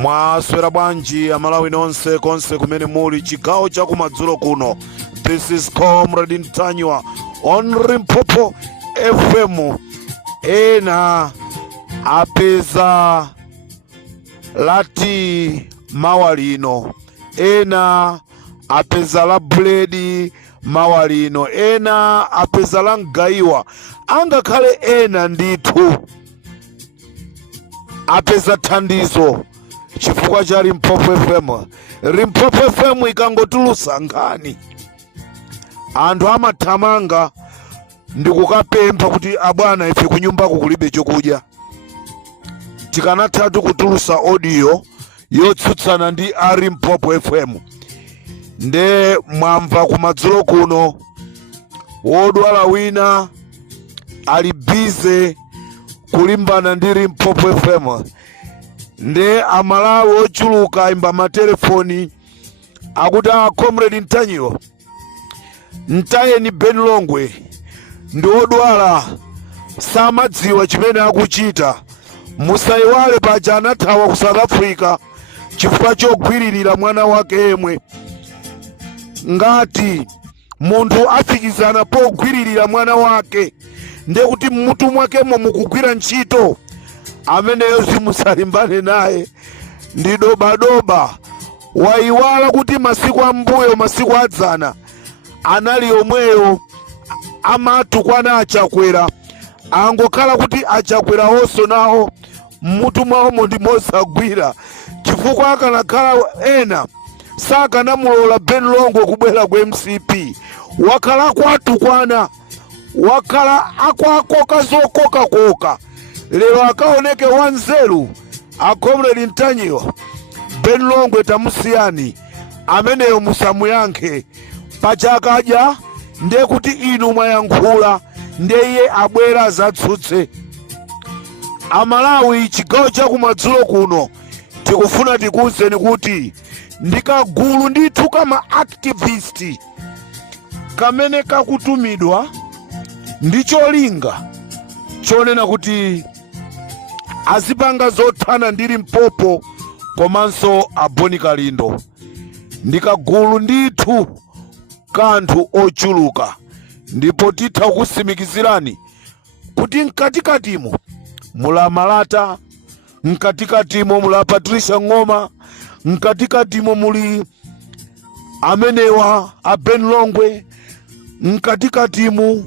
Mwaswera bwanji amalawi nonse konse kumene muli chigawo cha kumadzulo kuno. This is Comrade Ntanywa on Limpopo FM. Ena apeza lati mawalino, ena apeza la bledi mawalino, ena apeza la ngaiwa, angakhale ena ndithu apeza thandizo chifukwa cha Limpopo FM. Limpopo FM ikangotulusa nkhani, anthu amathamanga ndikukapempha kuti abwana ife kunyumbako kulibe chokudya. Tikanathatu kutulusa audio yotsutsana ndi Limpopo FM. Nde mwamva kumadzulo kuno wodwala wina ali bize kulimbana ndi Limpopo FM. Nde amalawi ochuluka imba matelefoni akuti Comrade Ntanywa, Ntayeni Ben Longwe ndi odwala samadziwa chimene akuchita. Musayiwale paja anathawa ku South Africa chifukwa chogwiririra mwana wake yemwe. Ngati munthu afikizana pogwiririra mwana wake, nde kuti mmutu mwakemo mukugwira ntchito, ameneyo simusalimbane naye, ndi dobadoba. Wayiwala kuti masiku ambuyo, masiku adzana anali omweyo amatukwana achakwera, angokhala kuti achakwera onso nawo mmutu mwawomo ndi mosagwira, chifukwa akanakhala ena sakanamulola Ben Longwe kubwera ku MCP. Wakhala kwatukwana, wakhala akwakoka zokoka-koka. Lero akaoneke wanzeru Comrade Ntanywa. Ben Longwe tamusiyani, ameneyo musamuyankhe. Pachakadya nde kuti inu mwayankhula, ndeye abwera zatsutse. Amalawi chigawo cha kumadzulo kuno tikufuna tikuwuzeni kuti ndikagulu ndithu kama activist kamene kakutumidwa ndi cholinga chonena kuti azipanga zothana ndi Limpopo komanso aboni Kalindo. Ndikagulu ndithu kanthu ochuluka, ndipo titha kusimikizirani kuti mkatikatimo mula Malata, mkatikatimo mula Patricia Ng'oma, mkatikatimo muli amenewa a Ben Longwe, mkatikatimo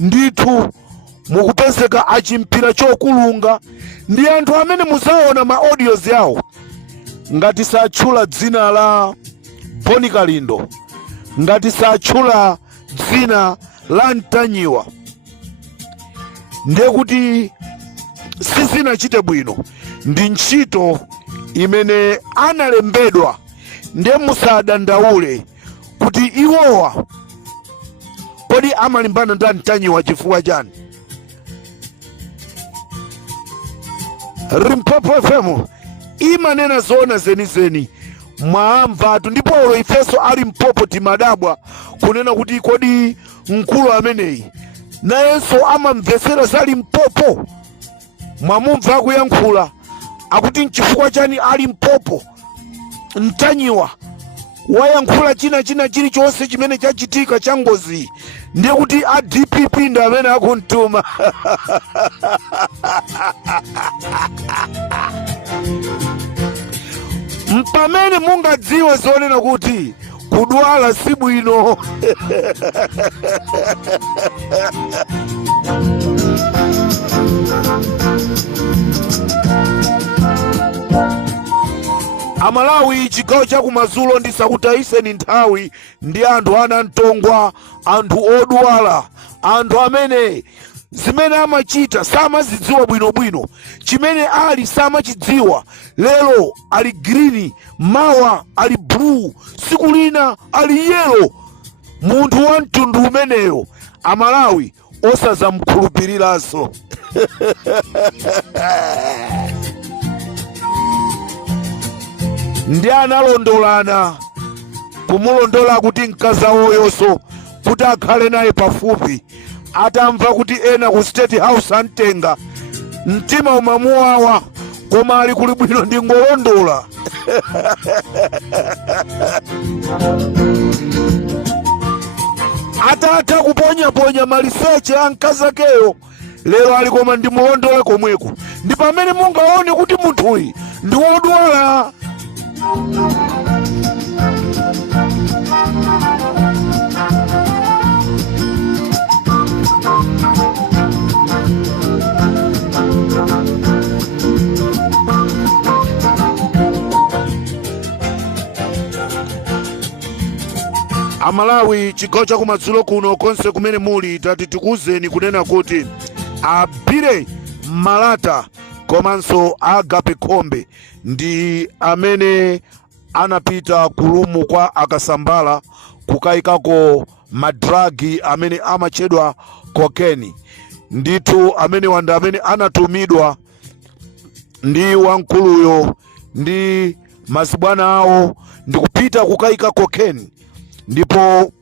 ndithu mukupezeka achimpira chokulunga. Ndi anthu amene muzaona ma audios yawo ngati satchula dzina la Boni Kalindo, ngati satchula dzina la Ntanywa, nde kuti sizinachite bwino. Ndi ntchito imene analembedwa, nde musadandaule kuti iwowa kodi amalimbana ndi Ntanywa chifukwa chani. Limpopo FM imanena zoona zenizeni, mwamvatu. Ndipo olo ifeso ali Limpopo timadabwa kunena kuti kodi mkulu ameneyi nayenso amamvesera za Limpopo. Mwamumva akuyankhula akuti nchifukwa chani ali Limpopo Ntanywa wayankhula china chilichonse chimene chachitika cha ngozi, ndiye kuti a DPP ndi amene akuntuma. Mpamene mungadziwe zonena kuti kudwala si bwino. Amalawi chigawo cha kumadzulo ndisakutayiseni nthawi, ndi anthu ana mtongwa, anthu odwala, anthu amene zimene amachita samazidziwa bwinobwino, chimene ali samachidziwa. Lero ali green, mawa ali blue, siku lina ali yellow. Munthu wa mtundu umeneyo Amalawi osazamkhulupiriranso. Ndi analondolana kumulondola kuti mkazawoyonso kuti akhale naye pafupi. Atamva kuti ena ku State House amtenga, mtima umamuwawa, koma ali kuli bwino ndi ngolondola. Atatha kuponyaponya maliseche a mkazakeyo, lero ali koma ndi mulondola komweko. Ndi pamene mungaone kuti munthuyu ndi wodwala. Amalawi, chigawo cha kumadzulo kuno konse kumene muli, tati tikuzeni kunena kuti Abire Malata komanso Agape Khombe ndi amene anapita kulumu kwa akasambala kukayikako madragi amene amachedwa kokeni. Ndithu amene wanda amene anatumidwa ndi wankuluyo ndi mazibwana awo ndikupita kukayika kokeni. Ndipo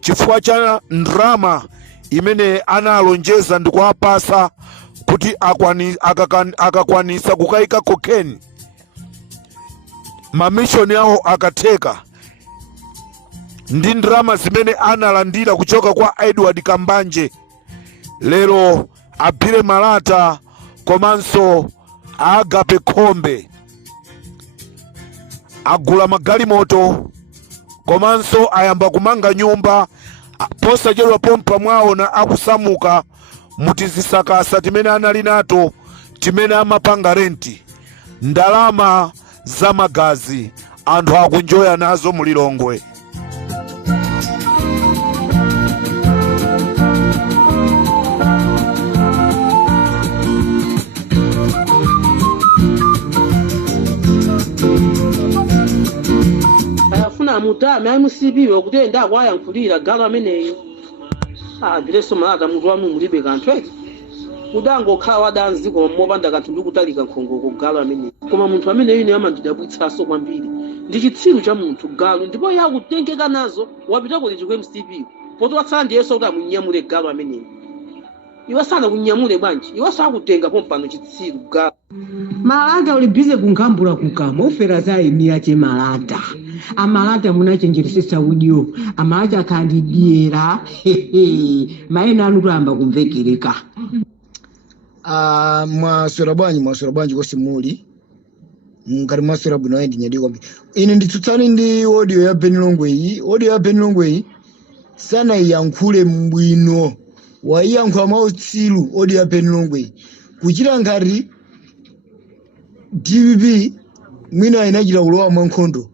chifukwa cha ndrama imene analonjeza ndikuwapasa kuti akakwanisa kukayika kokeni, mamishoni awo akatheka ndi ndrama zimene analandira kuchoka kwa Edward Kambanje. Lero Abire Malata komanso Agape Khombe agula magalimoto komanso ayamba kumanga nyumba posachedwa pompa mwawo na akusamuka mutizisakasa timene anali nato timene amapanga renti. Ndalama za magazi anthu akunjoya nazo mulilongwe. Mutame amusibiwe kuti enda kwayankhulira galo ameneyo. Abireso Malata munthu wanu mulibe kanthu eti. Udangokhala wadanzi koma mopanda kanthu ndi kutalika nkhongo ku galo ameneyo. Koma munthu ameneyo ine amandidabwitsanso kwambiri. Ndi chitsiru cha munthu galo ndipo yakutengeka nazo wapita kuti chikwe MCP. Poto watsala ndiyeso kuti amunyamule galo ameneyo. Iwe sana kunyamule bwanji. Iwe sakutenga pompano chitsiru galo. Malata uli bize kunkambula kukama ufera za imia che Malata. Amalata munachenjeresesa udyo. Amalata kandidiera. Maina aluramba kumvekirika. Mwaswera bwanji kosi muli. Ngati mwaswera bwino ndi nyadi kwambi. Ine nditsutsani ndi audio ya Benilongwe iyi. Audio ya Benilongwe iyi sana yankhule mbwino. Waiyankhula mautsilu audio ya Benilongwe iyi. Kuchira ngati DPP mwina inachita kulowa mwankhondo.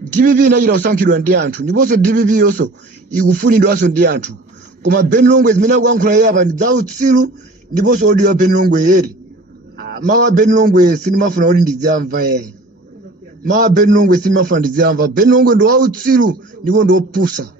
DPP inachita kusankhidwa ndi anthu ndiponso DPP yonso ikufunidwanso ndi anthu. Koma Benilongwe zimene akuyankhula iye apa ndi zautsilu ndiponso audio ya Benilongwe yeri. Mawa Benilongwe sinimafuna kuti ndidziamva yeye. Mawa Benilongwe sinimafuna ndidziamva. Benilongwe ndo wautsilu ndipo ndo opusa.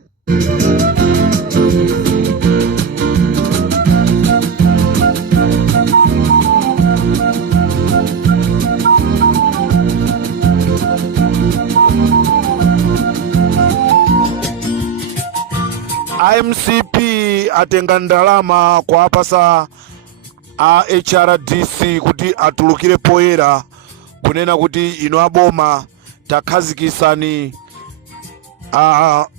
IMCP atenga ndalama kwa apasa a HRDC kuti atulukire poyera kunena kuti ino aboma takhazikisani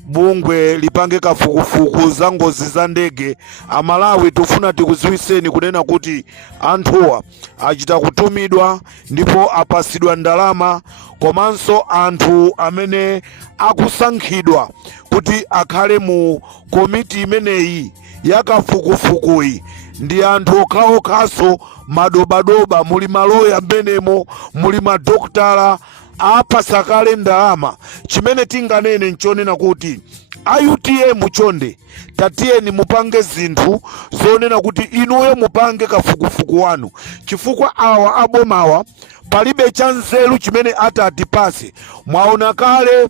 bungwe lipange kafukufuku za ngozi za ndege. Amalawi tufuna tikuziwiseni kunena kuti anthuwa achita kutumidwa ndipo apasidwa ndalama, komanso anthu amene akusankhidwa kuti akhale mu komiti imeneyi yakafukufukuyi ndi anthu okhaokhaso madobadoba. Muli maloya mbenemo, muli madoktala apasakale ndalama. Chimene tinganene nchonena kuti AUTM chonde tatiyeni mupange zinthu zonena kuti inuyo mupange kafukufuku wanu, chifukwa awa abomawa palibe cha nzeru chimene atipase. Mwaona kale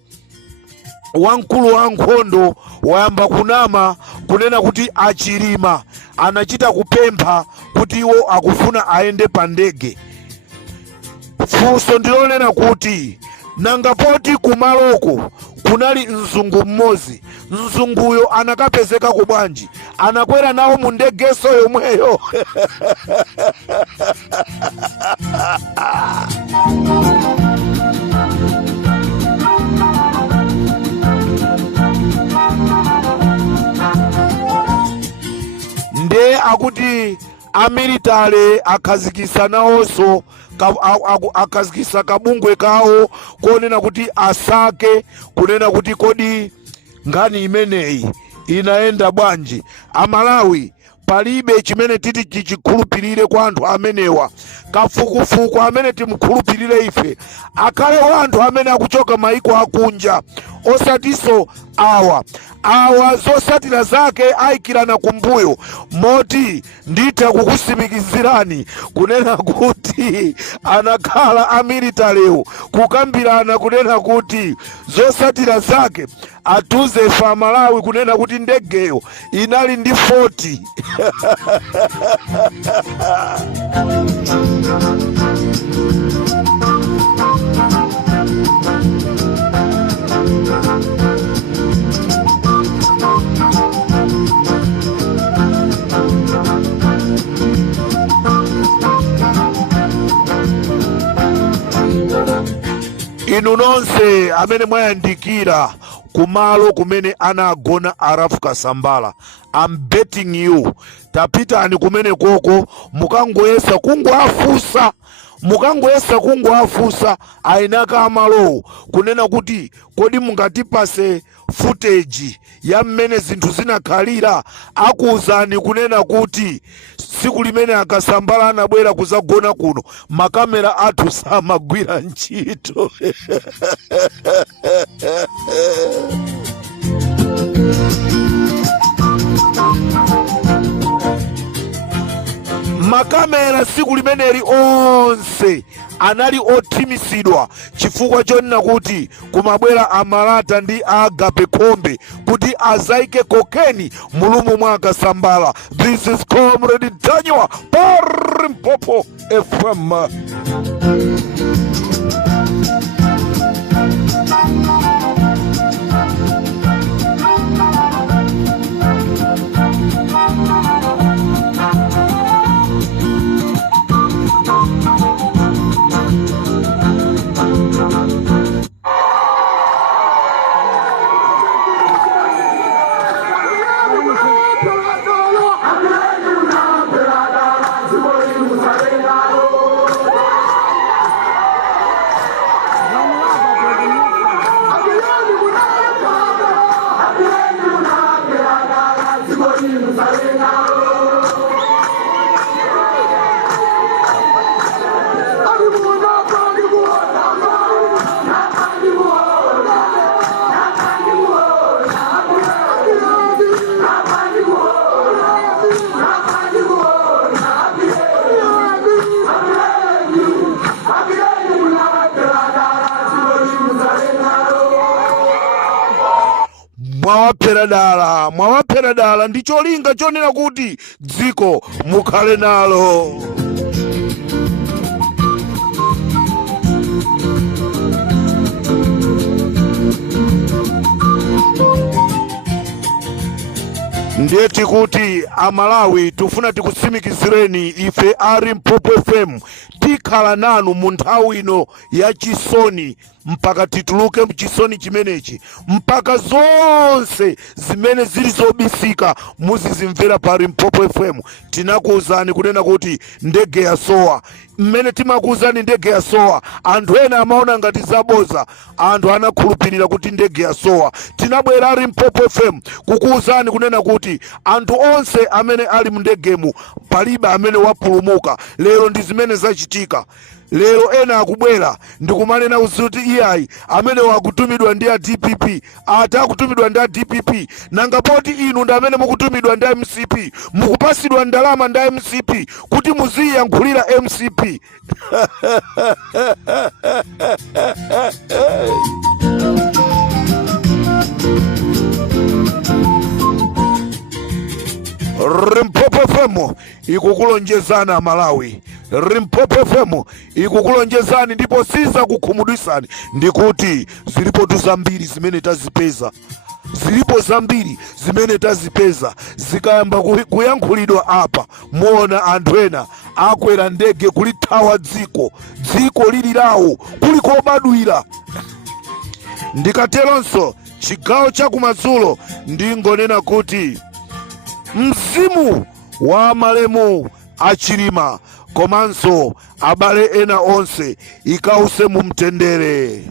wamkulu wa nkhondo wayamba kunama kunena kuti achilima anachita kupempha kuti iwo akufuna aende pa ndege. Funso ndilonena kuti nangapoti kumaloko kunali mzungu mmodzi, mzunguyo anakapezeka kubwanji, anakwera nawo mu ndegeso yomweyo. Nde akuti amilitale akhazikisa nawonso akhazikisa kabungwe kawo konena kuti asake kunena kuti kodi ngani imeneyi inaenda bwanji. Amalawi palibe chimene titi chichikhulupirire kwa anthu amenewa. Kafukufuku amene timukhulupirire ife akhale anthu amene akuchoka maiko akunja, osatiso awa zosatira zake ayikirana kumbuyo. Moti nditha kukusimikizirani kunena kuti anakhala amilitalewo kukambirana kunena kuti zosatira zake atuze fa Malawi kunena kuti ndegeyo inali ndi 40. Inu nonse amene mwayandikira kumalo kumene anagona Arafu Kasambala, I'm betting you tapitani kumene koko mukangoyesa kungoafusa ainaka amalowo kunena kuti kodi mungatipase footage ya mmene zinthu zinakhalira. Akuuzani kunena kuti siku limene Akasambala anabwera kuzagona kuno makamera athu samagwira ntchito. Makamera siku limeneli onse anali othimisidwa chifukwa chonena kuti kumabwera Amalata ndi Agape Khombe kuti azaike kokeni mulumu mwa Akasambala. This is Comrade Daniel Limpopo FM. Mwawapera dala ndicho linga chonena kuti dziko mukhale nalo. Ndiye tikuti Amalawi tufuna tikusimikizireni ife Limpopo FM tikhala nanu mu nthawi ino ya chisoni mpaka tituluke mchisoni chimenechi, mpaka zonse zimene zili zobisika muzizimvera pa Limpopo FM. Tinakuuzani kunena kuti ndege ya sowa, mmene timakuuzani ndege ya sowa anthu ena amaona ngati zaboza, anthu anakhulupirira kuti ndege ya sowa. Tinabwera Limpopo FM kukuuzani kunena kuti anthu onse amene ali mu ndegemu palibe amene wapulumuka. Lero ndi zimene zachitika. lero ena akubwera ndikumanena kuti iyayi amene wakutumidwa ndi a DPP ati akutumidwa ndi a DPP nanga poti inu ndi amene mukutumidwa ndi MCP mukupasidwa ndalama ndi MCP kuti muziyankhulira MCP. Limpopo FM ikukulonjezana Malawi. Limpopo FM ikukulonjezani ndipo siza kukhumudwisani ndikuti zilipo zambiri zimene tazipeza. Zilipo zambiri zimene tazipeza zikayamba kuyankhulidwa apa muona anthu ena akwera ndege kulithawa dziko lili lawo kuliko obadwira. Ndikateronso chigawo chakumadzulo ndingonena kuti mzimu wa malemu achilima komanso abale ena onse ikause mu mtendere.